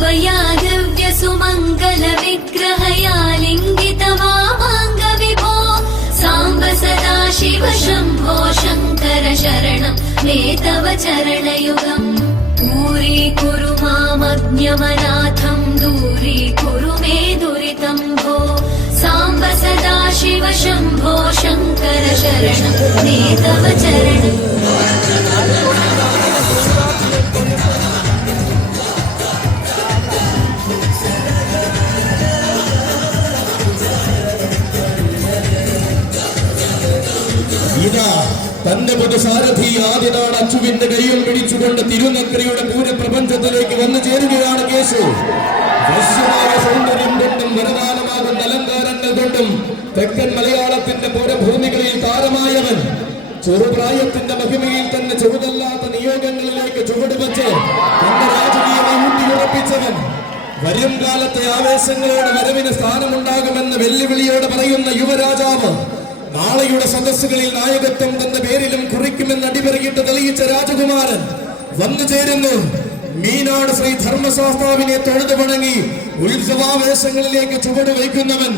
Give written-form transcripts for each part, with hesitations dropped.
मया दिव्य सुमङ्गल विग्रहया लिङ्गितमामाङ्ग विभो साम्ब सदा शिव शम्भो शङ्कर शरणं मे तव चरणयुगम् दूरीकुरु मामज्ञमनाथं दूरीकुरु मे दुरितं भो साम्ब सदा शिव शम्भो शङ्कर शरणं मे तव चरणम् തന്റെ പൊതുസാരഥി ആദിനാട് അച്ചുവിന്റെ കൈയും പിടിച്ചുകൊണ്ട് തിരുനക്കരയുടെ പൂരപ്രപഞ്ചത്തിലേക്ക് വന്നു ചേരുകയാണ് കേശു. വശ്യമായ സൗന്ദര്യം കൊണ്ടും വരദാനമാകുന്ന അലങ്കാരങ്ങൾ കൊണ്ടും തെക്കൻ മലയാളത്തിന്റെ പൂരഭൂമികളിൽ താരമായവൻ, ചെറുപ്രായത്തിന്റെ മഹിമയിൽ തന്നെ ചുവടല്ലാത്ത നിയോഗങ്ങളിലേക്ക് ചുവടുവെച്ച് തന്റെ രാജകീയ ഊട്ടിയുറപ്പിച്ചവൻ, വരും കാലത്തെ ആവേശങ്ങളുടെ വരവിന് സ്ഥാനമുണ്ടാകുമെന്ന് വെല്ലുവിളിയോടെ പറയുന്ന യുവരാജാവ്, നാളെയുടെ സദസ്സുകളിൽ നായകത്വം തന്ന പേരിലും കുറിക്കുമെന്ന് അടിപറയിട്ട് തെളിയിച്ച രാജകുമാരൻ വന്നു ചേരുന്നു. മീനാട് ശ്രീ ധർമ്മശാസ്താവിനെ തൊഴുതു വണങ്ങി ഉത്സവാവേശങ്ങളിലേക്ക് ചുവട് വയ്ക്കുന്നവൻ,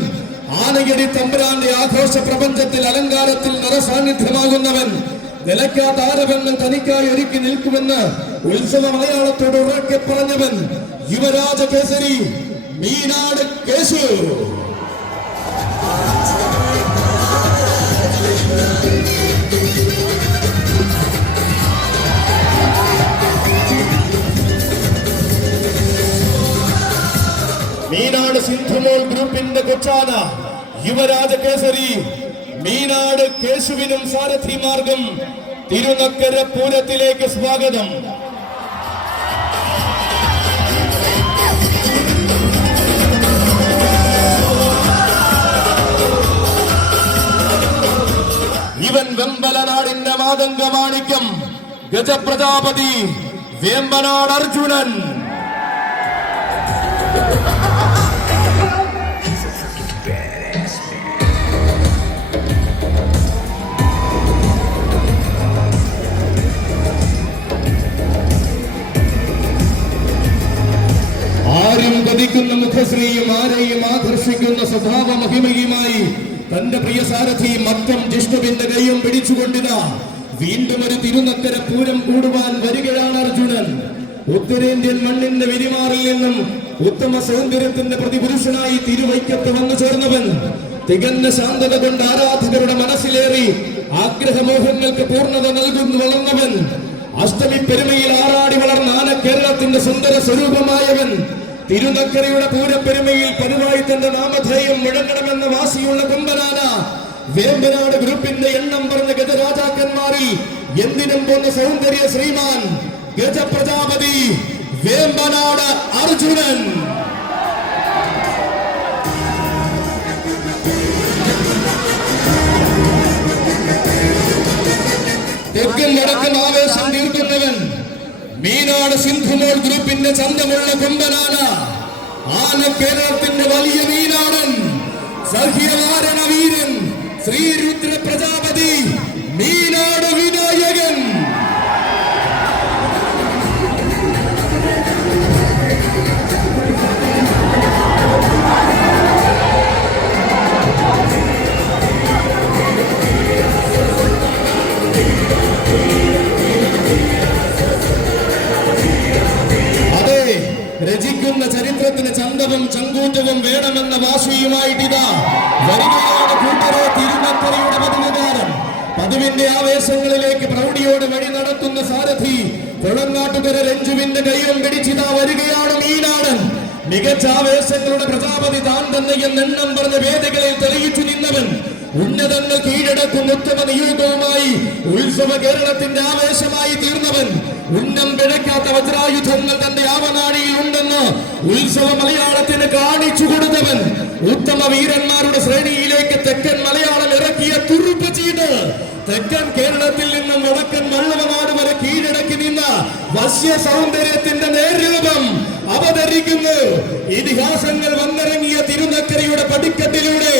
ആനയടി തമ്പുരാന്റെ ആഘോഷ പ്രപഞ്ചത്തിൽ അലങ്കാരത്തിൽ നിറസാന്നിധ്യമാകുന്നവൻ, നിലയ്ക്കാത്ത ആരവെന്ന് തനിക്കായി ഒരുക്കി നിൽക്കുമെന്ന് ഉത്സവ മലയാളത്തോട് ഉറക്കെ പറഞ്ഞവൻ, യുവരാജ കേസരി മീനാട് കേശു. മീനാട് സിന്ധുമോൾ ഗ്രൂപ്പിന്റെ കൊച്ചാന യുവരാജ കേസരി മീനാട് കേശുവിനും സാരഥി മാർഗം തിരുനക്കര പൂരത്തിലേക്ക് സ്വാഗതം. ഇവൻ വെമ്പലനാടിന്റെ മാതംഗ മാണിക്യം ഗജപ്രജാപതി വേമ്പനാട് അർജുനൻ. ആരും കൊതിക്കുന്ന മുഖശ്രീയും ആരെയും ആകർഷിക്കുന്ന സ്വഭാവ മഹിമയുമായി തന്റെ പ്രിയ സാരഥി മക്കം ജിഷ്ണുവിന്റെ കൈയും പിടിച്ചുകൊണ്ടിതാ വീണ്ടും ഒരു തിരുനക്കര പൂരം കൂടുവാൻ വരികയാണ് അർജുനൻ. ഉത്തരേന്ത്യൻ മണ്ണിന്റെ വിരിമാറിൽ നിന്നും ഉത്തമ സൗന്ദര്യത്തിന്റെ പ്രതിപുരുഷനായി തിരുവൈക്കത്ത് വന്നു ചേർന്നവൻ, തികഞ്ഞ ശാന്തത കൊണ്ട് ആരാധകരുടെ മനസ്സിലേറി ആഗ്രഹമോഹങ്ങൾക്ക് പൂർണ്ണത നൽകുന്നു വളർന്നവൻ, അഷ്ടമി പെരുമയിൽ ആറാടി വളർന്ന ആന കേരളത്തിന്റെ സുന്ദര സ്വരൂപമായവൻ, തിരുനക്കരയുടെ പൂരപ്പെരുമയിൽ പതിവായി തന്റെ നാമധേയം മുഴങ്ങണമെന്ന വാശിയുള്ള കൊമ്പനാന, വേമ്പനാട് ഗ്രൂപ്പിന്റെ എണ്ണം പറഞ്ഞ ഗജരാജാക്കന്മാരിൽ എന്തിനും പോന്ന സൗന്ദര്യ ശ്രീമാൻ ഗജപ്രജാപതി വേമ്പനാട് അർജുനൻ. തെക്കൻ വടക്കൻ ആവേശം തീർക്കുന്നവൻ, മീനാട് സിന്ധുമോൾ ഗ്രൂപ്പിന്റെ ചന്തമുള്ള കൊമ്പനാന, ആന കേരളത്തിന്റെ വലിയ മീനാടൻ, സഹ്യവാരണ വീരൻ ശ്രീരുദ്ര പ്രജാപതി മീനാട് വിനായകൻ. രചിക്കുന്ന ചരിത്രത്തിന് ചന്തവും ചങ്കൂറ്റവും വേണമെന്ന വാശിയുമായിട്ടിതാ വരികയാണ് കൂട്ടരെ തിരുനക്കരയുടെ പതിവുകാരൻ. പതിവിന്റെ ആവേശങ്ങളിലേക്ക് പ്രൗഢിയോടെ വഴി നടത്തുന്ന സാരഥി കൊളങ്ങാട്ടുകര രഞ്ജുവിന്റെ കൈയും പിടിച്ചിതാ വരികയാണ് മീനാടൻ. മികച്ച ആവേശങ്ങളുടെ പ്രജാപതി താൻ തന്നെ എന്നെണ്ണം പറഞ്ഞ വേദികളിൽ തെളിയിച്ചു നിന്നവൻ, ഉന്നതങ്ങൾ കീഴടക്കും ഉത്തമ നിയോഗവുമായി ഉത്സവ കേരളത്തിന്റെ ആവേശമായി തീർന്നവൻ, ഉന്നം പിഴയ്ക്കാത്ത വജ്രായുധങ്ങൾ തന്റെ ആവനാഴിയിൽ ഉണ്ടെന്ന് ഉത്സവ മലയാളത്തിന് കാണിച്ചു കൊടുത്തവൻ, ഉത്തമ വീരന്മാരുടെ ശ്രേണിയിലേക്ക് തെക്കൻ മലയാളം ഇറക്കിയ കുറുപ്പ് ചെയ്ത് തെക്കൻ കേരളത്തിൽ നിന്നും വടക്കൻ വള്ളവനാട് വരെ കീഴടക്കി നിന്ന വശ്യ സൗന്ദര്യത്തിന്റെ നേർരൂപം അവതരിക്കുന്നു. ഇതിഹാസങ്ങൾ വന്നിറങ്ങിയ തിരുനക്കരയുടെ പടിക്കെട്ടിലൂടെ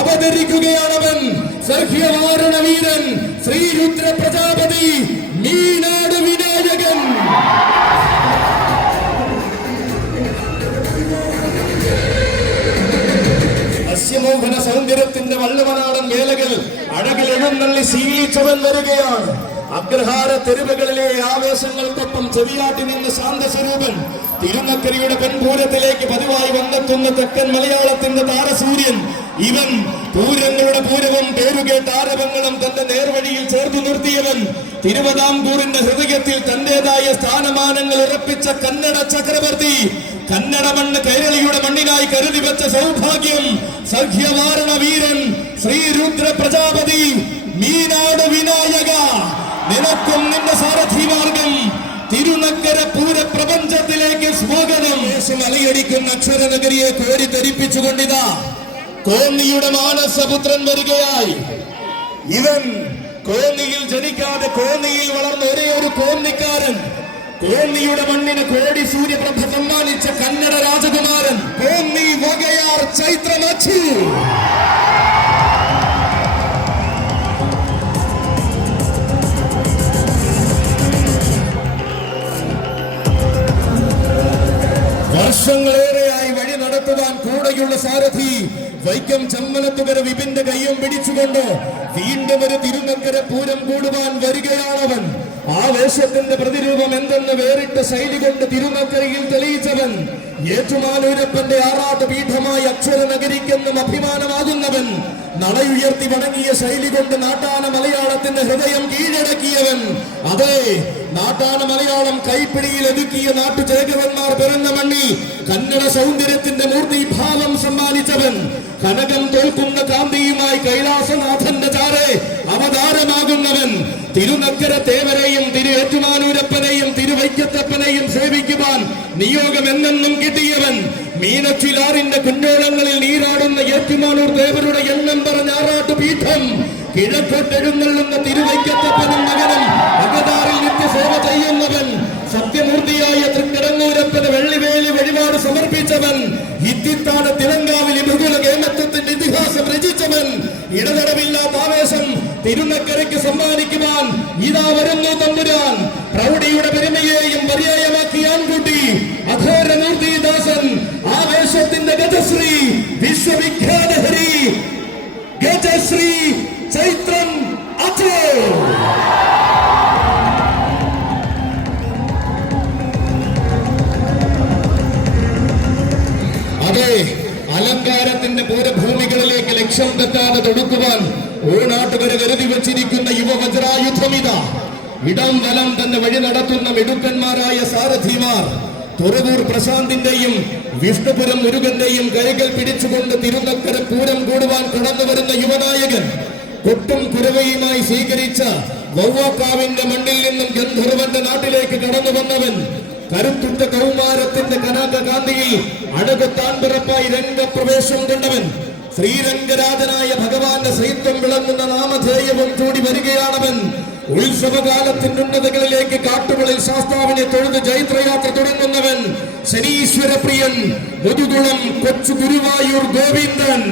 അവതരിക്കുകയാണവൻ, സഹ്യവാരണ വീരൻ ശ്രീരുദ്ര പ്രജാപതി മീനാട് വിനായകൻ. ആവേശത്തിന്റെ വള്ളുവനാടൻ വേലകൾ അഴകിൽ എഴുന്നള്ളി ശീലിച്ചവൻ വരികയാണ്. അഗ്രഹാര തെരുവുകളിലെ ആവേശങ്ങൾക്കൊപ്പം ചെവിയാട്ടി നിന്ന് ശാന്തസ്വരൂപൻ തിരുനക്കരയുടെ പെൺപൂരത്തിലേക്ക് പതിവായി വന്നെത്തുന്ന തെക്കൻ മലയാളത്തിന്റെ താരസൂര്യൻ. ഇവൻ പൂരങ്ങളുടെ പൂരവും പേരുകേട്ട ആരവങ്ങളും തന്റെ നേർവഴിയിൽ ചേർത്തു നിർത്തിയവൻ. തിരുവിതാംകൂറിന്റെ ഹൃദയത്തിൽ തന്റേതായ സ്ഥാനമാനങ്ങൾ ഉറപ്പിച്ച കന്നഡ ചക്രവർത്തി. കന്നഡ മണ്ണ് കേരളിയുടെ മണ്ണിനായി കരുതി വെച്ച സൗഭാഗ്യം. സഖ്യവാരണ വീരൻ ശ്രീരുദ്ര പ്രജാപതി മീനാട് വിനായക, നിനക്കും നിന്റെ സാരഥി മാർഗം തിരുനക്കര പൂര പ്രപഞ്ചത്തിലേക്ക് സ്വാഗതം. അലയടിക്കുന്ന അക്ഷരനഗരിയെ കോരിത്തരിപ്പിച്ചുകൊണ്ടിതാ കോന്നിയുടെ മാനസപുത്രൻ വരികയായി. ഇവൻ കോന്നിയിൽ ജനിക്കാതെ കോന്നിയിൽ വളർന്ന ഒരേ ഒരു കോന്നിക്കാരൻ. കോന്നിയുടെ മണ്ണിന് കോടി സൂര്യപ്രഭ സമ്മാനിച്ച കന്നഡ രാജകുമാരൻ കോന്നി വകയാർ ചൈത്രമച്ചു. വർഷങ്ങളേറെയായി വഴി നടത്തുവാൻ കൂടെയുള്ള സാരഥി വൈക്കം ചമ്മനത്തുകര വിപിന്റെ കയ്യും പിടിച്ചുകൊണ്ട് വീണ്ടും ഒരു തിരുനക്കര പൂരം കൂടുവാൻ വരികയാണവൻ. ആവേശത്തിന്റെ പ്രതിരൂപം എന്തെന്ന് വേറിട്ട ശൈലി കൊണ്ട് തിരുനക്കരയിൽ തെളിയിച്ചവൻ. ഏറ്റുമാനൂരപ്പന്റെ ആറാട്ട് പീഠമായി അക്ഷരനഗരിക്കെന്നും അഭിമാനമാകുന്നവൻ. നടയുയർത്തി വണങ്ങിയ ശൈലി കൊണ്ട് നാട്ടാന മലയാളത്തിന്റെ ഹൃദയം കീഴടക്കിയവൻ. അതെ, നാട്ടാന മലയാളം കൈപ്പിടിയിൽ ഒതുക്കിയ നാട്ടുചേകവന്മാർ പിറന്ന മണ്ണിൽ കന്നഡ സൗന്ദര്യത്തിന്റെ മൂർത്തിഭാവം സമ്മാനിച്ചവൻ. കനകം തോൽക്കുന്ന കാന്തിയുമായി കൈലാസനാഥന്റെ ചാരെ അവതാരമാകുന്നവൻ. തിരുനക്കര തേവരെയും തിരു ഏറ്റുമാനൂരപ്പനെയും തിരുവൈക്കത്തപ്പനെയും സേവിക്കുവാൻ നിയോഗം എന്നെന്നും കിട്ടിയവൻ. മീനച്ചിലാറിന്റെ കുഞ്ഞോളങ്ങളിൽ നീരാടുന്ന ഏറ്റുമാനൂർ ദേവരുടെ എണ്ണം പറഞ്ഞ ആറാട്ട് പീഠം. കിഴക്കോട്ടെഴുന്നള്ളുന്ന തിരുവൈക്കത്തപ്പനും മകനും അകതാറിൽ നിത്യസേവ ചെയ്യുന്നവൻ. സത്യമൂർത്തിയായ തൃക്കിടങ്ങൂരപ്പന് വെള്ളിവേലി വഴിപാട് സമർപ്പിച്ചവൻ. ഇത്തിത്താട് തിളങ്കാവിലി മൃഗുല കേമത്വത്തിന്റെ ഇതിഹാസം രചിച്ചവൻ. ഇടതടവില്ലാത്ത ആവേശം തിരുനക്കരയ്ക്ക് സമ്മാനിക്കുവാൻ ഇതാ വരുന്നു തമ്പുരാൻ. പ്രൗഢിയുടെ പെരുമയെയും പര്യായമാക്കി ആൺകുട്ടി അഘോരമൂർത്തിദാസൻ. ആവേശത്തിന്റെ ഗജശ്രീ വിശ്വവിഖ്യാതഹരി ഗജശ്രീ ചൈത്രൻ അച്ഛേ. അതെ, അലങ്കാരത്തിന്റെ പൂരഭൂമികളിലേക്ക് ലക്ഷ്യം തെറ്റാതെ തൊടുക്കുവാൻ ഓണാട്ടുകര കരുതി വച്ചിരിക്കുന്ന യുവവജ്രായുധമിത. ഇടം വലം തന്നെ വഴി നടത്തുന്ന മിടുക്കന്മാരായ സാരഥിമാർ. തുറവൂർ പ്രശാന്തിന്റെയും വിഷ്ണുപുരം മുരുകന്റെയും കൈകൾ പിടിച്ചുകൊണ്ട് തിരുനക്കര പൂരം കൂടുവാൻ കടന്നു വരുന്ന യുവനായകൻ. കൊട്ടും കുരവയുമായി സ്വീകരിച്ച വവ്വാക്കാവിന്റെ മണ്ണിൽ നിന്നും ഗന്ധർവന്റെ നാട്ടിലേക്ക് കടന്നു വന്നവൻ. കരുത്തുറ്റ കൗമാരത്തിന്റെ കനകകാന്തിയിൽ അടകത്താൻ പിറപ്പായി രംഗപ്രവേശം കൊണ്ടവൻ. ശ്രീരംഗരാജനായ ഭഗവാന്റെ ശ്രീത്വം വിളങ്ങുന്ന നാമധേയവും കൂടി വരികയാണവൻ. ഉത്സവകാലത്തിന്റെ ഉന്നതകളിലേക്ക് കാട്ടുകളിൽ ശാസ്താവിനെ തൊഴുത് ജൈത്രയാത്ര തുടങ്ങുന്നവൻ. ശനീശ്വരപ്രിയൻ മുതുകുളം കൊച്ചു ഗുരുവായൂർ ഗോവിന്ദൻ.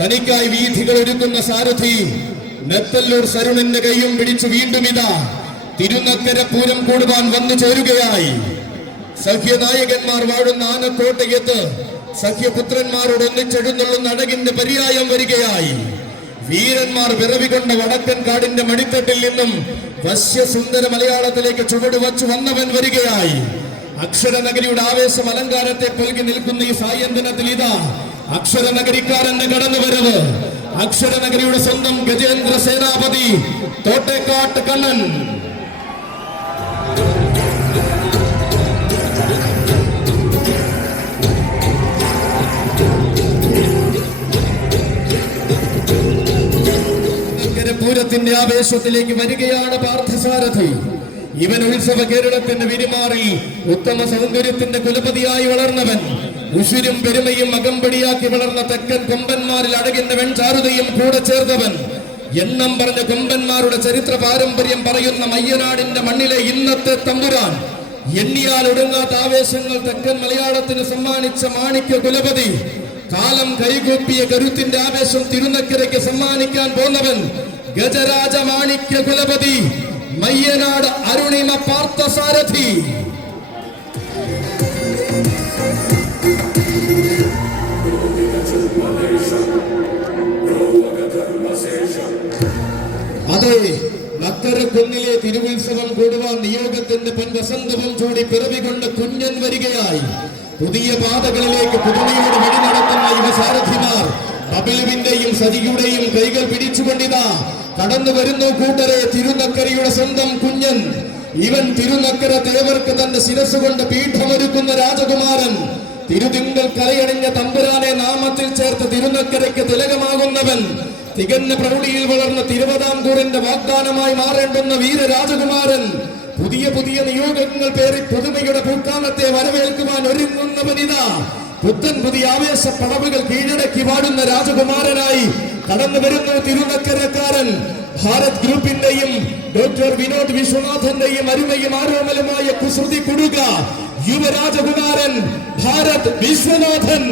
തനിക്കായി വീഥികൾ ഒരുക്കുന്ന സാരഥി നെത്തല്ലൂർ സരുണന്റെ കൈയും പിടിച്ചു വീണ്ടും ഇതാ തിരുനക്കര പൂരം കൂടുവാൻ വന്നു ചേരുകയായി. സഖ്യനായകന്മാർ വാഴുന്ന ആനക്കോട്ടയത്ത് സഖ്യപുത്രന്മാരോട് ഒന്നിച്ചെഴുന്നള്ളുന്ന അഴകിന്റെ പര്യായം വരികയായി. വീരന്മാർ വിറവികൊണ്ട വടക്കൻ കാടിന്റെ മടിത്തട്ടിൽ നിന്നും വശ്യസുന്ദര മലയാളത്തിലേക്ക് ചുവട് വച്ചു വന്നവൻ വരികയായി. അക്ഷരനഗരിയുടെ ആവേശം അലങ്കാരത്തെ പൊൽകി നിൽക്കുന്ന ഈ സായന്തനത്തിൽ ഇതാ അക്ഷരനഗരിക്കാരന്റെ കടന്നുവരവ്. അക്ഷരനഗരിയുടെ സ്വന്തം ഗജേന്ദ്ര സേനാപതി തോട്ടേക്കാട്ട് കണ്ണൻ. പൂരത്തിന്റെ ആവേശത്തിലേക്ക് വരികയാണ് പാർത്ഥസാരഥി. ഇവൻ ഉത്സവ കേരളത്തിന്റെ വിരിമാറിൽ ഉത്തമ സൗന്ദര്യത്തിന്റെ കുലപതിയായി വളർന്നവൻ. ഉശിരും പെരുമയും അകമ്പടിയാക്കി വളർന്ന തെക്കൻ കൊമ്പന്മാരിൽ അഴകിന്റെ വെൺചാരുതയും കൂടെ ചേർത്തവൻ. എണ്ണം പറഞ്ഞ കൊമ്പന്മാരുടെ ചരിത്ര പാരമ്പര്യം പറയുന്ന മയ്യനാടിന്റെ മണ്ണിലെ ഇന്നത്തെ തമ്പുരാൻ. എണ്ണിയാൽ ഒടുങ്ങാത്ത ആവേശങ്ങൾ തെക്കൻ മലയാളത്തിന് സമ്മാനിച്ച മാണിക്യ കുലപതി. കാലം കൈകൂപ്പിയ കരുത്തിന്റെ ആവേശം തിരുനക്കരയ്ക്ക് സമ്മാനിക്കാൻ പോന്നവൻ. ഗജരാജ മാണിക്യ കുലപതി മയ്യനാട് അരുണിമ പാർത്ഥസാരഥി. അതെ, നക്കരക്കുന്നിലെ തിരുവുത്സവം കൂടുവാൻ നിയോഗത്തിന്റെ പൊൻവസന്തവും ചൂടി പിറവികൊണ്ട് കുഞ്ഞൻ വരികയായി. പുതിയ പാതകളിലേക്ക് പുതുമയോട് വഴി നടത്തുന്ന യുവസാരഥിമാർ ബബിലുവിന്റെയും സജിയുടെയും കൈകൾ പിടിച്ചുകൊണ്ടിതാ കടന്നു വരുന്നു കൂട്ടരെ. തിരുനക്കരയുടെ സ്വന്തം കുഞ്ഞൻ, ഇവൻ തിരുനക്കര തേവർക്ക് തന്റെ ശിരസുകൊണ്ട് പീഠമൊരുക്കുന്ന രാജകുമാരൻ. തിരുതിങ്കൾ കലയണിഞ്ഞ തമ്പുരാനെ നാമത്തിൽ ചേർത്ത് തിരുനക്കരയ്ക്ക് തിലകമാകുന്നവൻ. തികഞ്ഞ പ്രൗഢിയിൽ വളർന്ന തിരുവിതാംകൂറിന്റെ വാഗ്ദാനമായി മാറേണ്ടുന്ന വീരരാജകുമാരൻ. പുതിയ പുതിയ നിയോഗങ്ങൾ പേറി പുതുമയുടെ പൂക്കാലത്തെ വരവേൽക്കുവാൻ ഒരുങ്ങുന്നവനിതാ. പുത്തൻ പുതിയ ആവേശ പടവുകൾ കീഴടക്കി വാടുന്ന രാജകുമാരനായി കടന്നു വരുന്നു തിരുനക്കരക്കാരൻ. ഭാരത് ഗ്രൂപ്പിന്റെയും ഡോക്ടർ വിനോദ് വിശ്വനാഥന്റെയും അരുമയും ആരോമലുമായ കുസൃതി കുടുക യുവരാജകുമാരൻ ഭാരത് വിശ്വനാഥൻ.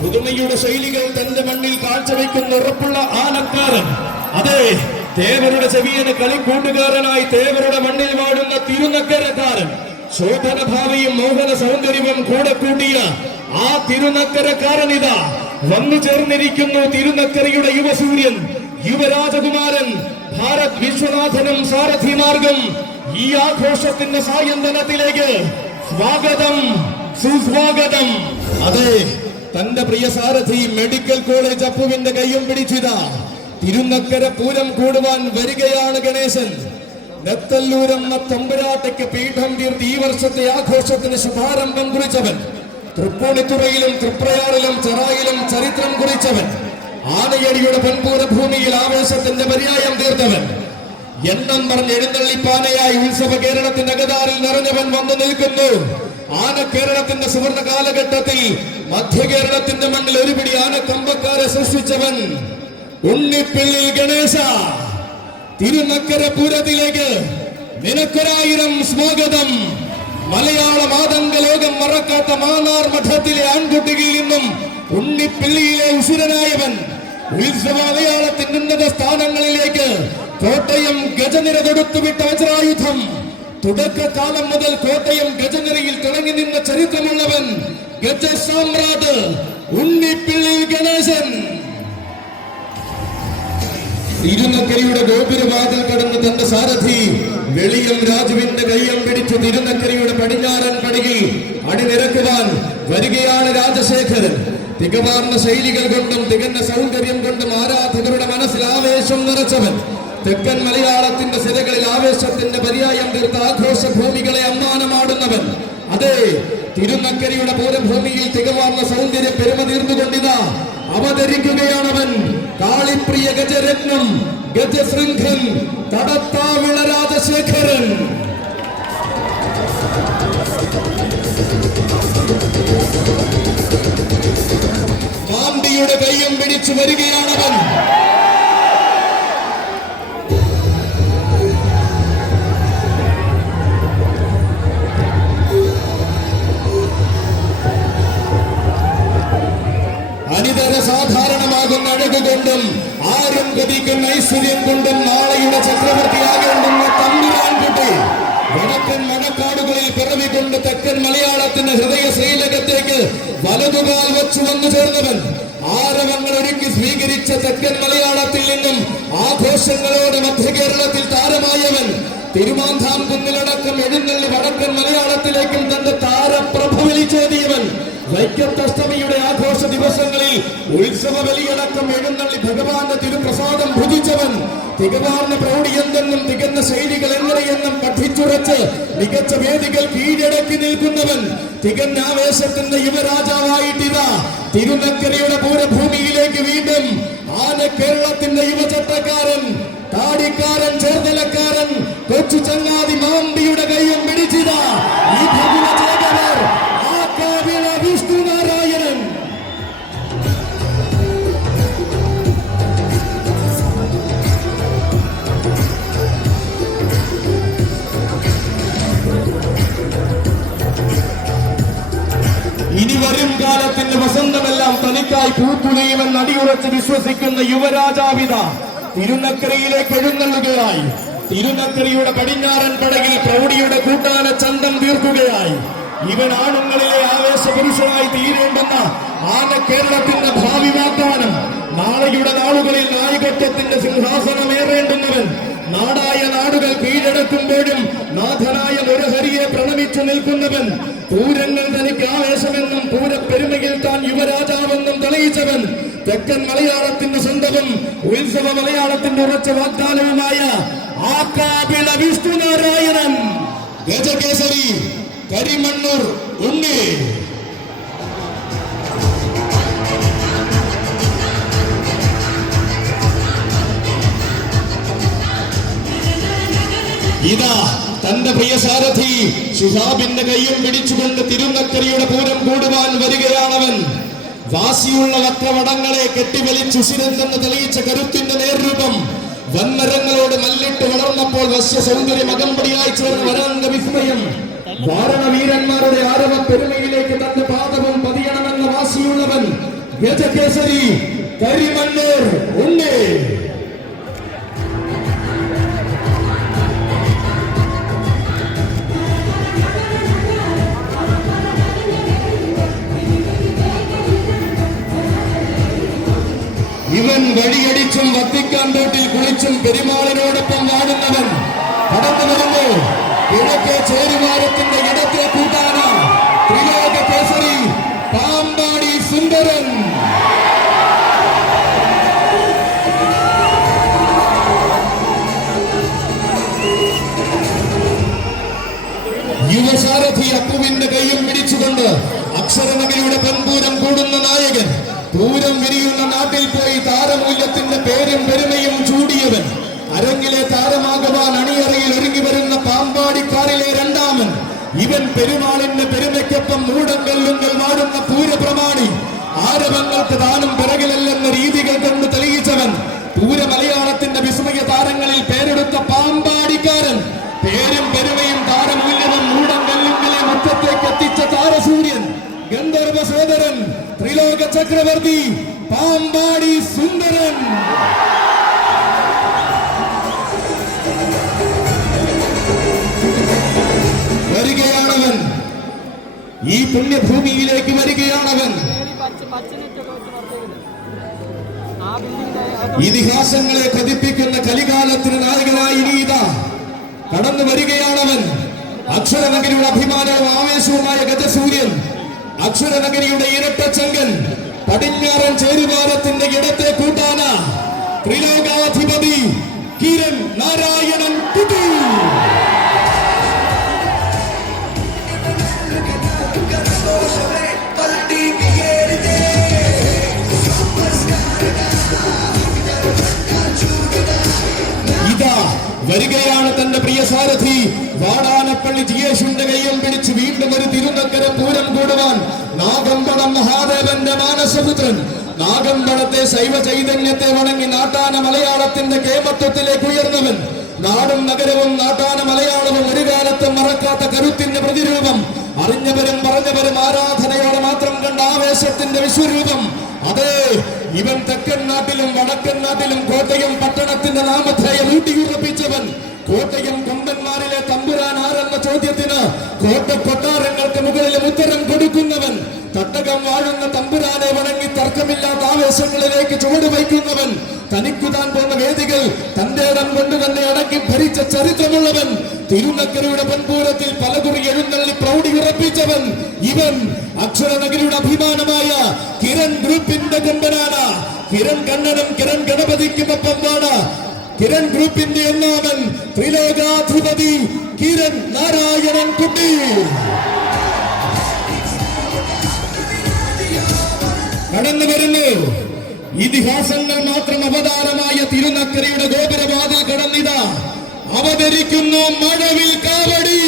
പുതുമയുടെ ശൈലികൾ തന്റെ മണ്ണിൽ കാഴ്ചവെക്കുന്ന ഉറപ്പുള്ള ആനക്കാരൻ. അതെ, തേവരുടെ ചെവിയന് കളിക്കൂട്ടുകാരനായി തേവരുടെ മണ്ണിൽ വാടുന്ന തിരുനക്കരക്കാരൻ. ശോഭനഭാവിയും മോഹന സൗന്ദര്യവും കൂടെ കൂട്ടിയ ആ തിരുനക്കരക്കാരനിതാ വന്നു ചേർന്നിരിക്കുന്നു. തിരുനക്കരയുടെ യുവസൂര്യൻ, യുവരാജകുമാരൻ ഭാരത് വിശ്വനാഥനും സാരഥിമാർഗം. ഈ ആഘോഷത്തിന്റെ സായന്തനത്തിലേക്ക് സ്വാഗതം, സുസ്വാഗതം. അതെ, തന്റെ പ്രിയ സാരഥി മെഡിക്കൽ കോളേജ് അപ്പുവിന്റെ കയ്യും പിടിച്ചിതാ തിരുനക്കര പൂരം കൂടുവാൻ വരികയാണ് ഗണേശൻ. നെത്തല്ലൂരെന്ന തമ്പുരാട്ടയ്ക്ക് പീഠം തീർത്ത് ഈ വർഷത്തെ ആഘോഷത്തിന് ശുഭാരംഭം കുറിച്ചവൻ. തൃപ്പൂണിത്തുറയിലും തൃപ്രയാറിലും ചെറായിലും ചരിത്രം കുറിച്ചവൻ. ആനയടിയുടെ പൊൻപൂര ഭൂമിയിൽ ആവേശത്തിന്റെ പര്യായം തീർത്തവൻ. എണ്ണം പറഞ്ഞ് എഴുന്നള്ളിപ്പാനയായി ഉത്സവ കേരളത്തിന്റെ അകതാരിൽ നിറഞ്ഞവൻ വന്നു നിൽക്കുന്നു. ആന കേരളത്തിന്റെ സുവർണ കാലഘട്ടത്തിൽ മധ്യ കേരളത്തിന്റെ മണ്ണിൽ ഒരുപിടി ആനക്കമ്പക്കാരെ സൃഷ്ടിച്ചവൻ ഉണ്ണിപ്പിള്ളിൽ ഗണേശ. തിരുനക്കര പൂരത്തിലേക്ക് നിനക്കൊരായിരം സ്വാഗതം. മലയാള മാതംഗ ലോകം മറക്കാത്ത മാന്നാർ മഠത്തിലെ ആൺകുട്ടിയിൽ നിന്നും ഉണ്ണിപ്പിള്ളിയിലെ ഉസുരനായവൻ ഉത്സവ മലയാളത്തിന്റെ ഉന്നത സ്ഥാനങ്ങളിലേക്ക് കോട്ടയം ഗജനിര തൊടുത്തുവിട്ട വജ്രായുധം. തുടക്കകാലം മുതൽ കോട്ടയം ഗജനിരയിൽ തിളങ്ങി നിന്ന ചരിത്രമുള്ളവൻ ഗജസാമ്രാട്ട് ഉണ്ണിപ്പിള്ളിൽ ഗണേശൻ. തിരുനക്കരയുടെ ഗോപുരവാതിൽ കടന്ന് തന്റെ സാരഥി വെളിയം രാജുവിന്റെ കയ്യം പിടിച്ചു തിരുനക്കരയുടെ പടിഞ്ഞാറൻ പടിയിൽ അണിനിരക്കുവാൻ വരികയാണ് രാജശേഖരൻ. തികവാർന്ന ശൈലികൾ കൊണ്ടും തികഞ്ഞ സൗന്ദര്യം കൊണ്ടും ആരാധകരുടെ മനസ്സിൽ ആവേശം നിറച്ചവൻ. തെക്കൻ മലയാളത്തിന്റെ സിരകളിൽ ആവേശത്തിന്റെ പര്യായം തീർത്ത ആഘോഷ ഭൂമികളെ അമ്മാനമാടുന്നവൻ. അതെ, തിരുനക്കരയുടെ പൂരഭൂമിയിൽ തികവാർന്ന സൗന്ദര്യം പെരുമതീർന്നുകൊണ്ടിതാ അവതരിക്കുകയാണവൻ. കാളിപ്രിയ ഗജരത്നം ഗജശൃംഖൻ തടത്താവിള രാജശേഖരൻ. മാമ്പിയുടെ കയ്യും പിടിച്ചു വരികയാണവൻ. അനിതര സാധാരണമാകുന്ന അഴകുകൊണ്ടും ആരും കൊതിക്കുന്ന ഐശ്വര്യം കൊണ്ടും നാളെയുടെ ചക്രവർത്തിയാകേണ്ടുന്ന തമ്പുരാൻകുട്ടി വടക്കൻ മണക്കാടുകളിൽ പിറവികൊണ്ട് തെക്കൻ മലയാളത്തിന്റെ ഹൃദയ ശ്രീലകത്തേക്ക് വലതുകാൽ വച്ചു വന്നു ചേർന്നവൻ. ആരവങ്ങൾ ഒരുക്കി സ്വീകരിച്ച തെക്കൻ മലയാളത്തിൽ നിന്നും ആഘോഷങ്ങളോടെ മധ്യ കേരളത്തിൽ താരമായവൻ. തിരുമാന്താം കുന്നിലടക്കം എഴുന്നള്ളി വടക്കൻ മലയാളത്തിലേക്കും തന്റെ താരപ്രഭ വിളിച്ചോതിയവൻ. വൈക്കത്തഷ്ടമിയുടെ ആഘോഷ ദിവസങ്ങളിൽ ഉത്സവ ബലിയടക്കം എഴുന്നള്ളി ഭഗവാന്റെ തിരുപ്രസാദം ഭുജിച്ചവൻ. തികവാർന്ന പ്രൗഢി എന്തെന്നും തികഞ്ഞ ശൈലികൾ എങ്ങനെയെന്നും പഠിച്ചുറച്ച് മികച്ച വേദികൾ കീഴടക്കി നിൽക്കുന്നവൻ. തികഞ്ഞ ആവേശത്തിന്റെ യുവരാജാവായിട്ടിതാ തിരുനക്കരയുടെ പൂരഭൂമിയിലേക്ക് വീണ്ടും ആന കേരളത്തിന്റെ യുവചട്ടക്കാരൻ, താടിക്കാരൻ, ചേർത്തലക്കാരൻ, കൊച്ചു ചങ്ങാതി മാമ്പിയുടെ കയ്യും പിടിച്ചിതാ ഈ ഭഗവ ചേകവർ വിഷ്ണുനാരായണൻ. ഇനി വരും കാലത്തിന്റെ വസന്തമെല്ലാം തനിക്കായി പൂത്തുലയുമെന്ന് അടിയുറച്ച് വിശ്വസിക്കുന്ന യുവരാജാവിത തിരുനക്കരയിലേക്ക് എഴുന്നള്ളുകയായി. തിരുനക്കരയുടെ പടിഞ്ഞാറൻ പടകിൽ പ്രൗഢിയുടെ കൂട്ടാന ചന്തം തീർക്കുകയായി. ഇവൻ ആണുങ്ങളിലെ ആവേശ പുരുഷനായി തീരേണ്ടെന്ന ആന കേരളത്തിന്റെ ഭാവി വാഗ്ദാനം. നാളെയുടെ നാളുകളിൽ നായകത്വത്തിന്റെ സിംഹാസനമേറേണ്ടുന്നവൻ. നാടായ നാടുകൾ കീഴടക്കുമ്പോഴും നാഥനായ മുരഹരിയെ പ്രണമിച്ചു നിൽക്കുന്നവൻ. പൂരങ്ങൾ തനിക്ക് ആവേശമെന്നും പൂരപ്പെരുമയിൽ താൻ യുവരാജാവെന്നും തെളിയിച്ചവൻ. തെക്കൻ മലയാളത്തിന്റെ സ്വന്തവും ഉത്സവ മലയാളത്തിന്റെ ഉറച്ച വാഗ്ദാനവുമായ ആക്കാപിള വിഷ്ണുനാരായണൻ ഗജകേസരി കരിമണ്ണൂർ ഉണ്ണി. ഇതാ തന്റെ പ്രിയ സാരഥി ശിഹാബിന്റെ കൈയും പിടിച്ചുകൊണ്ട് തിരുനക്കരയുടെ പൂരം കൂടുവാൻ വരികയാണവൻ. വാസിയുള്ള വക്രവടങ്ങളെ കെട്ടിവലിച്ചുശിരന്തെന്ന് തെളിയിച്ച കരുത്തിന്റെ നേർരൂപം. വൻമരങ്ങളോട് മല്ലിട്ട് വളർന്നപ്പോൾ വശ്യ സൗന്ദര്യം അകമ്പടിയായി ചേർന്ന് വരാംഗ വിസ്മയം. വാരണവീരന്മാരുടെ ആരവ പെരുമയിലേക്ക് തന്റെ പാദവും പതിയണമെന്ന വാസിയുള്ളവൻ ഗജകേസരി കരിമണ്ണൂർ ഉണ്ണി. ഇവൻ വഴിയടിച്ചും വത്തിക്കാൻ തോട്ടിൽ കുളിച്ചും പെരുമാളിനോടൊപ്പം വാടുന്നവൻ. കടന്നു വരുന്നു കിഴക്കേ ചേരുവാരത്തിന്റെ ഇടത്തെ കൂട്ടാന ത്രിലോക കേസരി പാമ്പാടി സുന്ദരൻ. യുവസാരഥി അപ്പുവിന്റെ കൈയും പിടിച്ചുകൊണ്ട് അക്ഷരനഗരിയുടെ പെൺപൂരം കൂടുന്ന നായകൻ. പൂരം വിരിയുന്ന നാട്ടിൽ പോയി താരമൂല്യത്തിന്റെ പേരും പെരുമയും ചൂടിയവൻ. അരങ്ങിലെ താരമാകുവാൻ അണിയറയിൽ ഒരുങ്ങി വരുന്ന പാമ്പാടിക്കാരിലെ രണ്ടാമൻ. ഇവൻ പെരുമാളിന്റെ പെരുമയ്ക്കൊപ്പം മൂടങ്കല്ലുങ്കൽ വാടുന്ന പൂരപ്രമാണി. ആരവങ്ങൾക്ക് താനും പിറകിലല്ലെന്ന രീതികൾ കൊണ്ട് തെളിയിച്ചവൻ. പൂരമലയാളത്തിന്റെ വിസ്മയ താരങ്ങളിൽ പേരെടുത്ത പാമ്പാടിക്കാരൻ. പേരും പെരുമയും താരമൂല്യവും മൂടങ്കല്ലുങ്കലെ മുറ്റത്തേക്ക് എത്തിച്ച താരസൂര്യൻ ഗന്ധർവ സോദരൻ ത്രിലോക ചക്രവർത്തി പാമ്പാടി സുന്ദരൻ. വരികയാണവൻ. ഈ പുണ്യഭൂമിയിലേക്ക് വരികയാണവൻ. ഇതിഹാസങ്ങളെ കതിപ്പിക്കുന്ന കലികാലത്തിന് നായകനായി ഇനിയിതാ കടന്നു വരികയാണവൻ. അക്ഷരനഗരിയുടെ അഭിമാനവും ആവേശവുമായ ഗജസൂര്യൻ. അക്ഷരനഗരിയുടെ ഇരട്ടച്ചങ്കൻ. പടിഞ്ഞാറൻ ചേരുവാരത്തിന്റെ ഇടത്തെ കൂട്ടാന ത്രിലോകാധിപതി കിരൺ നാരായണൻ കുട്ടി. ഇതാ വരികയാണ് തന്റെ പ്രിയ സാരഥി വാടാനപ്പള്ളി ജിയേഷിന്റെ കയ്യും പിടിച്ച് വീണ്ടും ഒരു തിരുനക്കര പൂരം കൂടുവാൻ നാഗമ്പടം മഹാദേവന്റെ മാനസപുത്രൻ. നാഗമ്പടത്തെ ശൈവ ചൈതന്യത്തെ വണങ്ങി നാട്ടാന മലയാളത്തിന്റെ കേമത്വത്തിലേക്ക് ഉയർന്നവൻ. നാടും നഗരവും നാട്ടാന മലയാളവും ഒരു കാലത്തും മറക്കാത്ത കരുത്തിന്റെ പ്രതിരൂപം. അറിഞ്ഞവരും പറഞ്ഞവരും ആരാധനയോടെ മാത്രം കണ്ട ആവേശത്തിന്റെ വിശ്വരൂപം. അതെ, ഇവൻ തെക്കൻ നാട്ടിലും വടക്കൻ നാട്ടിലും കോട്ടയം പട്ടണത്തിന്റെ നാമധേയം ഊട്ടിയുറപ്പിച്ചവൻ. കോട്ടയം കൊമ്പന്മാരിലെ തമ്പുരാൻ ആരെന്ന ചോദ്യത്തിന് കോട്ടക്കൊട്ടാരങ്ങൾക്ക് മുകളിലും ഉത്തരം കൊടുക്കുന്നവൻ. തട്ടകം വാഴുന്ന തമ്പുരാനെ വണങ്ങി തർക്കമില്ലാത്ത ആവേശങ്ങളിലേക്ക് ചുവടുവയ്ക്കുന്നവൻ. തനിക്കു താൻ പോന്ന വേദികൾ തന്റെ ഇടം കൊണ്ട് തന്നെ അടക്കി ഭരിച്ച ചരിത്രമുള്ളവൻ. തിരുനക്കരയുടെ പെൺപൂരത്തിൽ പലകുറി എഴുന്നള്ളി പ്രൗഢി ഉറപ്പിച്ചവൻ. ഇവൻ അക്ഷരനഗരിയുടെ അഭിമാനമായ കിരൺ ഗ്രൂപ്പിന്റെ കൊമ്പനാണ്. കിരൺ കണ്ണനും കിരൺ ഗണപതിക്കുമൊപ്പമാണ്. കിരൺ ഗ്രൂപ്പിന്റെ ഒന്നാമൻ ത്രിലോകാധിപതി കിരൺ നാരായണൻ കുട്ടി. കടന്നു വരുന്നു ഇതിഹാസങ്ങൾ മാത്രം അവതാരമായ തിരുനക്കരയുടെ ഗോപുരവാതിൽ കടന്നിതാ അവതരിക്കുന്നു മഴവിൽ കാവടി.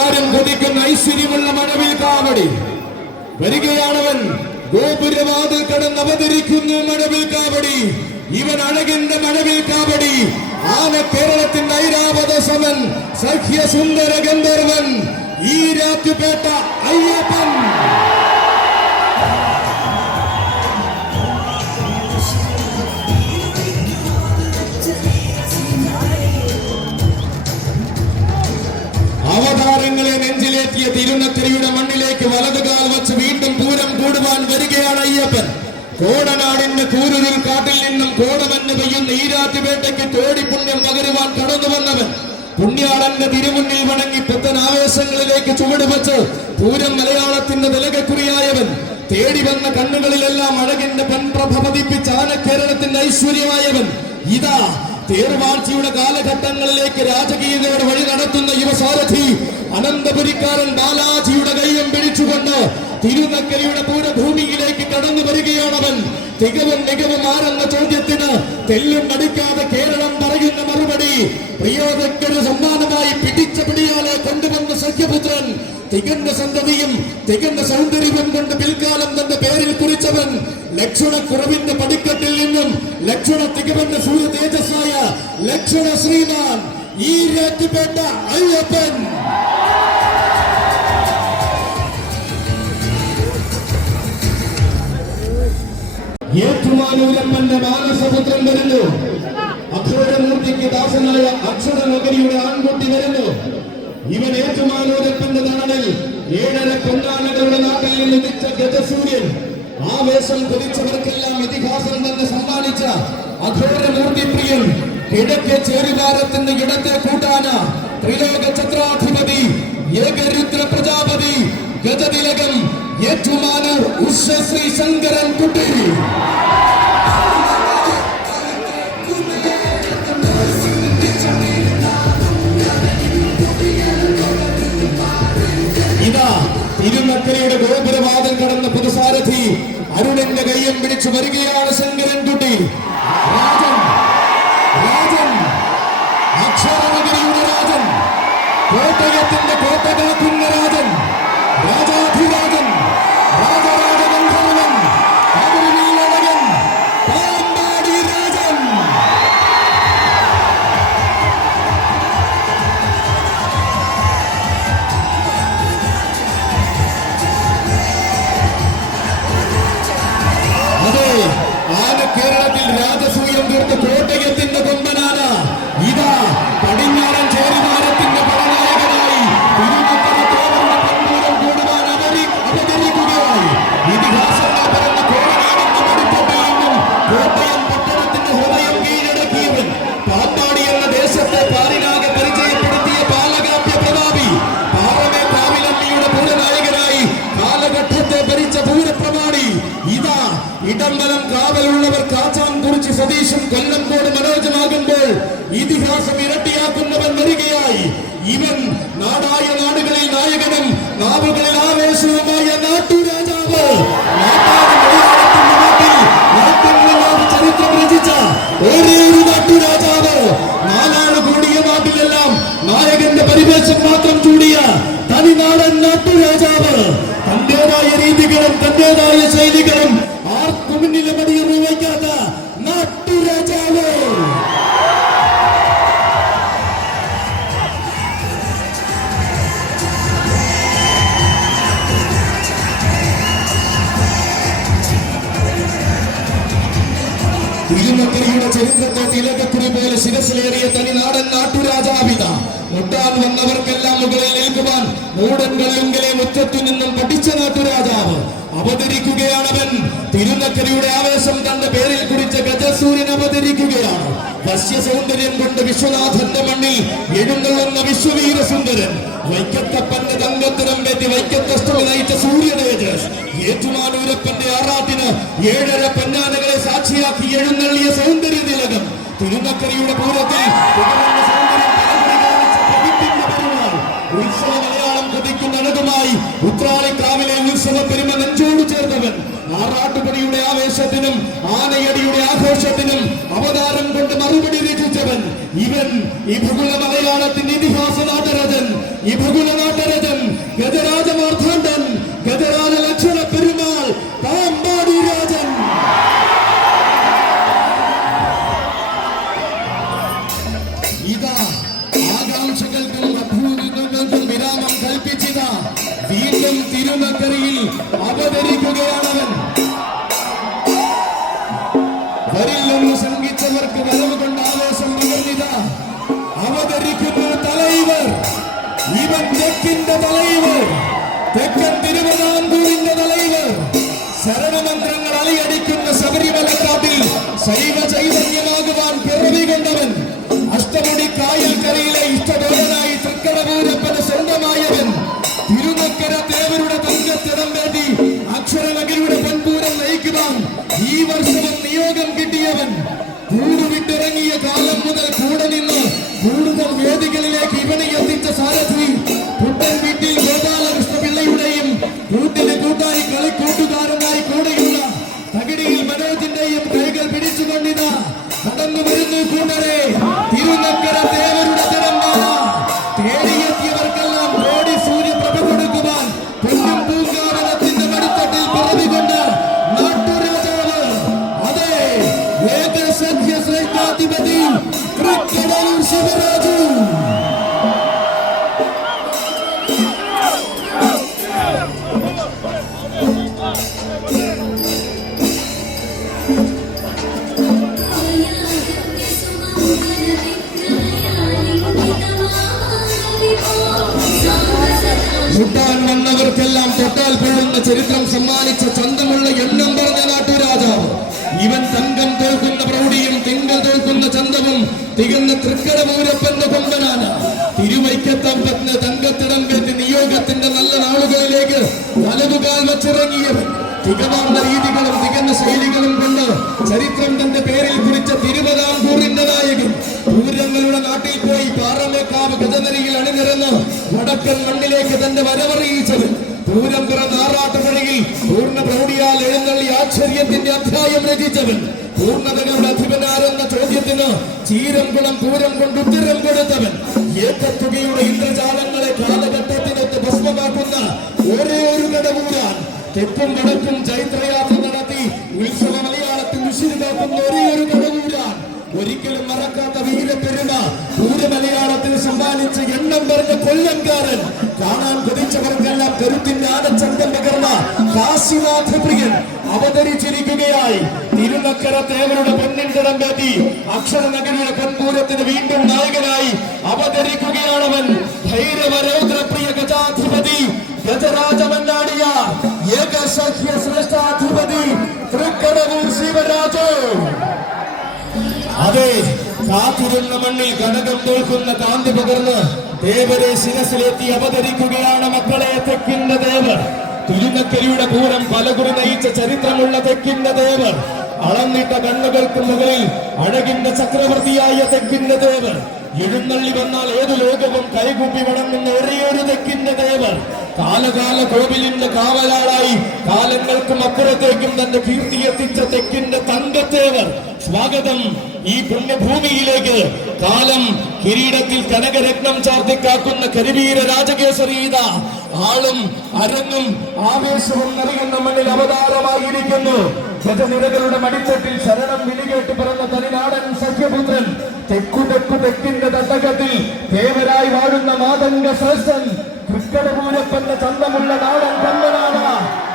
ആരും കൊതിക്കുന്ന ഐശ്വര്യമുള്ള മഴവിൽ കാവടി. വരികയാണവൻ ഗോപുരവാതിൽ കടന്ന് അവതരിക്കുന്നു മഴവിൽ കാവടി. ഇവൻ അഴകിന്റെ മഴവിൽ കാവടി. ആന കേരളത്തിന്റെ ഐരാവത സമൻ, സഖ്യസുന്ദര ഗന്ധർവൻ, ഈരാറ്റുപേട്ട അയ്യപ്പൻ. അവതാരങ്ങളെ നെഞ്ചിലേറ്റിയ തിരുനക്കരയുടെ മണ്ണിലേക്ക് വലതുകാൽ വച്ച് വീണ്ടും പൂരം കൂടുവാൻ വരികയാണ് അയ്യപ്പൻ. കോടനാടിന്റെ കൂരുതിൽ കാട്ടിൽ നിന്നും കോടമഞ്ഞ് പെയ്യുന്ന ഈരാറ്റുപേട്ടയ്ക്ക് കോടി പുണ്യം പകരുവാൻ കടന്നു വന്നവൻ. പുണ്യാളന്റെ തിരുമുന്നിൽ വണങ്ങി പുത്തൻ ആവേശങ്ങളിലേക്ക് ചുവടുവെച്ച് പൂരം മലയാളത്തിന്റെ തിലകക്കുറിയായവൻ. തേടി വന്ന കണ്ണുകളിലെല്ലാം അഴകിന്റെ പൻപ്രഭ പതിപ്പിച്ച ആനക്കേരളത്തിന്റെ ഐശ്വര്യമായവൻ. ഇതാ തേർവാഴ്ചയുടെ കാലഘട്ടങ്ങളിലേക്ക് രാജകീയതയുടെ വഴി നടത്തുന്ന യുവസാരഥി അനന്തപുരിക്കാരൻ ബാലാജിയുടെ കൈയും പിടിച്ചുകൊണ്ട് തിരുനക്കരയുടെ പൂരഭൂമിയിലേക്ക് കടന്നു വരികയാണവൻ. തികവും മികവും ആരെന്ന ചോദ്യത്തിന് തെല്ലും നടിക്കാതെ കേരളം പറയുന്ന മറുപടി. പ്രിയോദയ്ക്കൊരു സമ്മാനമായി പിടിച്ച പിടിയാലെ കൊണ്ടുവന്ന സഖ്യപുത്രൻ. തികഞ്ഞ സന്തതിയും തികഞ്ഞ സൗന്ദര്യവും കൊണ്ട് പിൽക്കാലം തന്റെ പേരിൽ കുറിച്ചവൻ. ലക്ഷണക്കുറവിന്റെ പടിക്കെട്ടിൽ നിന്നും ലക്ഷണ തികവന്റെ സൂര്യ തേജസ്സായ ലക്ഷണ ശ്രീമാൻ ഈരാറ്റുപേട്ട അയ്യപ്പൻ. ഏറ്റുമാനൂരപ്പന്റെ മാനസപുത്രൻ വരുന്നു. അക്ഷരമൂർത്തിക്ക് ദാസനായ അക്ഷരനഗരിയുടെ ആൺകുട്ടി വരുന്നു. ഇവൻ ഏറ്റുമാനൂരപ്പന്റെ നാടിൽ 7.5 പൊന്നാനകളുടെ നാട്ടിൽ നിന്ന് ഉദിച്ച ഗജസൂര്യൻ. ആവേശം കൊതിച്ചവർക്കെല്ലാം ഇതിഹാസം തന്നെ സമ്മാനിച്ച അഘോരമൂർത്തിപ്രിയൻ. കിഴക്കേ ചേരുവാരത്തിന്റെ ഇടത്തെ കൂട്ടാന ത്രിലോക ചക്രാധിപതി ഏകരുദ്ര പ്രജാപതി ഗജതിലകം ഏറ്റുമാനൂർ ഉഷശ്രീ ശങ്കരൻ കുട്ടി. ഇതാ തിരുനക്കരയുടെ ഗോപുരവാദം കടന്ന പുതുസാരഥി അരുണിന്റെ കയ്യം പിടിച്ചു വരികയാണ് ശങ്കരൻ കുട്ടി. രാജൻ രാജൻ അക്ഷരനഗരിയുടെ രാജൻ, കോട്ടയത്തിന്റെ കോട്ട കാക്കുന്ന രാജൻ, രാജാധിരാജൻ, രാജരാജഗന്ധർവൻ, അതിരുനീലഴകൻ, പാമ്പാടി രാജൻ. അതെ, ആന കേരളത്തിൽ രാജസൂയം തീർത്ത കോട്ടയത്തിന്റെ കൊമ്പനാന ഇതാ പടിഞ്ഞാറൻ ചേരിമാരത്തിന്റെ പടനായകനായി തിരുനക്കര തോമരുടെ പന്തൂരം കൂടുവാൻ അവതരിക്കുകയായി. ഇതിഹാസങ്ങൾ പറഞ്ഞ കോടനാടിന്റെ മടിത്തട്ടിൽ നിന്നും കോട്ടയം പട്ടണത്തിന്റെ ഹൃദയം കീഴടക്കിയവൻ. പാമ്പാടി എന്ന ദേശത്തെ പാലിനാകെ പരിചയപ്പെടുത്തിയ പാലകാപ്യ പ്രതാപി. പാറമേ കാവിലമ്മിയുടെ പൂരനായകനായി കാലഘട്ടത്തെ ഭരിച്ച പൂരപ്രമാണി. ഇതാ ഇടംബലം കാവലുള്ളവർ കാച്ചാൻ കുറിച്ച് സതീശും കൊല്ലംകോട് മനോജമാകുമ്പോൾ ഇതിഹാസം ഇരട്ടിയാക്കുന്നവൻ വരികയായി. ഇവൻ നാടായ നാടുകളിൽ നായകനും നാവുകളിൽ ആവേശവുമായ നാട്ടുരാജാവ്. ചരിത്രം രചിച്ച ഒരേ ഒരു നാട്ടുരാജാവ്. 4 കൂടിയ നാട്ടിലെല്ലാം നായകന്റെ പരിവേഷം മാത്രം ചൂടിയ തനിനാടൻ നാട്ടുരാജാവ്. തന്റേതായ രീതികളും തന്റേതായ ശൈലികളും ആർക്കു മുന്നിലും അടിയറു വയ്ക്കാത്ത നാട്ടുരാജാവ്. തിരുനക്കരയുടെ ചരിത്രത്തെ തിലകക്കുറി പോലെ ശിരസിലേറിയ തനിനാടൻ നാട്ടുരാജാവിത. മുട്ടാൻ വന്നവർക്കെല്ലാം മുകളിൽ നിൽക്കുവാൻ മൂടൻകളിലെ മുറ്റത്തു നിന്നും പഠിച്ച നാട്ടുരാജാവ് അവതരിക്കുകയാണവൻ. തിരുനക്കരയുടെ ആവേശം തന്റെ പേരിൽ കുറിച്ച ഗജസൂര്യൻ അവതരിക്കുകയാണ്. വശ്യ സൗന്ദര്യം കൊണ്ട് വിശ്വനാഥന്റെ മണ്ണിൽ എഴുന്നള്ളുന്ന വിശ്വവീര സുന്ദരൻ. വൈക്കത്തപ്പന്റെ തങ്കത്തിനം വേണ്ടി വൈക്കത്തഷ്ടമി നയിച്ച സൂര്യതേജസ്. ഏറ്റുമാനൂരപ്പന്റെ ആറാട്ടിന് 7.5 പൊന്നാനകളെ സാക്ഷിയാക്കി എഴുന്നള്ളിയ സൗന്ദര്യ തിലകം. തിരുനക്കരയുടെ പൂരത്തിൽ ഉത്സവ മലയാളം കൊതിക്കുന്ന അഴകുമായി ഉത്രാളിക്കാവിലെ ഉത്സവ പെരുമ നെഞ്ചോട് ചേർന്നവൻ. ആറാട്ടുപടിയുടെ ആവേശത്തിനും ആനയടിയുടെ ആഘോഷത്തിനും അവതാരം കൊണ്ട് മറുപടി രചിച്ചവൻ. ഇവൻ ഈ ഭൂഗുല മലയാളത്തിന്റെ ഇതിഹാസ നാട്ടരജൻ, ഈ ഭൂഗുല നാട്ടരജൻ, ഗജരാജ മാർത്താണ്ഡൻ, ഗജരാജ ലക്ഷണ പെരുമാൾ, പാമ്പ നയിക്കുവാൻ ഈ വർഷവും നിയോഗം കിട്ടിയവൻ, കൂടുവിട്ടിറങ്ങിയ കാലം മുതൽ കൂടെ നിന്ന് കൂടുതൽ വേദികളിലേക്ക് ഇവനെ എത്തിച്ച സാരഥി, പുത്തൻ വീട്ടിൽ ഗോപാലകൃഷ്ണ പിള്ളയുടെയും കൂട്ടിന് കൂട്ടായി കളിക്കൂട്ടുകാരനായി കൂടെയുള്ള തകിടിയിൽ മനോജിന്റെയും കൈകൾ പിടിച്ചുകൊണ്ടിത കടന്നു വരുന്നു കൂട്ടരെ. തിരുനക്കര ദേവരുടെ തിരമാല തേടിയെത്തിയവർക്കെല്ലാം കോടി സൂര്യപ്രഭ കൊടുക്കുവാൻ പൊന്നും പൂങ്കാവനത്തിന്റെ മടിത്തട്ടിൽ പിറവികൊണ്ട് നാട്ടുരാജാവ്, അതെ ഏകസഖ്യ ശ്രേഷ്ഠാധിപതി തൃക്കടവൂർ ശിവരാജു. മുട്ടാൻ വന്നവർക്കെല്ലാം തൊട്ടാൽ പോകുന്ന ചരിത്രം സമ്മാനിച്ച ചന്തമുള്ള എണ്ണം പറഞ്ഞ നാട്ടുരാജാവ്. ഇവൻ തങ്കം തോൽക്കുന്ന പ്രൗഢിയും തിങ്കൾ തോൽക്കുന്ന ചന്തവും തികഞ്ഞ തൃക്കടമൂരപ്പന്റെ കൊമ്പനാണ്. തിരുവൈക്കത്തമ്പത്തിന് തങ്കത്തിടം കയറ്റി നിയോഗത്തിന്റെ നല്ല നാളുകളിലേക്ക് വലതുകാൽ വച്ചിറങ്ങിയവൻ. തികമാർന്ന രീതികളും തികഞ്ഞ ശൈലികളും കൊണ്ട് ചരിത്രം തന്റെ പേരിൽ കുറിച്ച തിരുവിതാംകൂറിന്റെ നായകൻ. പൂരങ്ങളുടെ നാട്ടിൽ പോയി പാറമേക്കാവ് ഗജനരിയിൽ അണിനിരന്ന് വടക്കൻ മണ്ണിലേക്ക് തന്റെ വരവറിയിച്ചവൻ. പൂരം പിറന്ന ആറാട്ടുപുഴയിൽ പൂർണ്ണ പ്രൗഢിയാൽ എഴുന്നള്ളി ആശ്ചര്യത്തിന്റെ അധ്യായം രചിച്ചവൻ. പൂർണ്ണതകളുടെ അധിപനാരെന്ന ചോദ്യത്തിന് ചീരംകുളം പൂരം കൊണ്ട് ഉത്തരം കൊടുത്തവൻ. ഏകത്തുകയുടെ ഇന്ദ്രജാലങ്ങളെ കാലഘട്ടത്തിനൊത്ത് ഭസ്മമാക്കുന്ന ഒരേ ഒരു കടവൂരാൻ. തെക്കും വടക്കും ചൈത്രയാത്ര നടത്തി ഉത്സവ മലയാളത്തിൽ ഉശിരി കാക്കുന്ന ഒരേ ഒരു കടവൂരാൻ. ഒരിക്കലും മറക്കാത്ത വീരപ്പെരുമ പൂരമലയാളത്തിന് സമ്മാനിച്ച എണ്ണം പറഞ്ഞ കൊല്ലംകാരൻ. കാണാൻ കൊതിച്ചവർക്കെല്ലാം കരുത്തിന്റെ ആനച്ചന്തം പകർന്ന കാശിനാഥ പ്രിയൻ അവതരിച്ചിരിക്കുകയായി. തിരുനക്കര തേവരുടെ പൊന്നിൻതടം കയറ്റി അക്ഷരനഗരിയുടെ പൊൻപൂരത്തിന് വീണ്ടും നായകനായി അവതരിക്കുകയാണവൻ. ഭൈരവരൗദ്രപ്രിയ ഗജാധിപതി ഗജരാജമന്നാടിയ ഏകസഖ്യ ശ്രേഷ്ഠാധിപതി തൃക്കടവൂർ ശിവരാജു. അതെ, കാത്തിരുന്ന മണ്ണിൽ കനകം തോൽക്കുന്ന കാന്തി പകർന്ന് ദേവരെ ശിരസിലെത്തി അവതരിക്കുകയാണ് മക്കളെ തെക്കിന്റെ ദേവർ. തിരുനക്കരിയുടെ പൂരം പലകുറി നയിച്ച ചരിത്രമുള്ള തെക്കിന്റെ ദേവർ. അളന്നിട്ട കണ്ണുകൾക്ക് മുകളിൽ അഴകിന്റെ ചക്രവർത്തിയായ തെക്കിന്റെ ദേവർ. എഴുന്നള്ളി വന്നാൽ ഏതു ലോകവും കൈകൂപ്പി വണങ്ങുന്ന ഒരേയൊരു തെക്കിന്റെ ദേവർ. കാലകാല കോവിലിന്റെ കാവലാളായി കാലങ്ങൾക്കും അപ്പുറത്തേക്കും തന്റെ കീർത്തി എത്തിച്ച തെക്കിന്റെ തങ്കത്തേവർ. സ്വാഗതം ഈ പുണ്യഭൂമിയിലേക്ക്. കാലം കിരീടത്തിൽ കനകരത്നം ചാർത്തിക്കാക്കുന്ന കരിവീര രാജകേസരീത ആളും അരങ്ങും ആവേശവും നിറയുന്ന മണ്ണിൽ അവതാരമായിരിക്കുന്നു. ഗജനിരകളുടെ മടിത്തട്ടിൽ ശരണം വിളികേട്ട് പിറന്ന തനിനാടൻ സഖ്യപുത്രൻ. തെക്കിന്റെ തട്ടകത്തിൽ ദേവരായി വാഴുന്ന മാതംഗ ശ്രേഷ്ഠൻ. തൃക്കടമൂരപ്പന്റെ ചന്തമുള്ള നാടൻ കണ്ണനാണ്.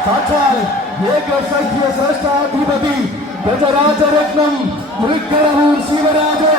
സാക്ഷാൽ ഏകസഖ്യ ശ്രേഷ്ഠാധിപതി ഗജരാജരത്നം തൃക്കടവൂർ ശിവരാജു.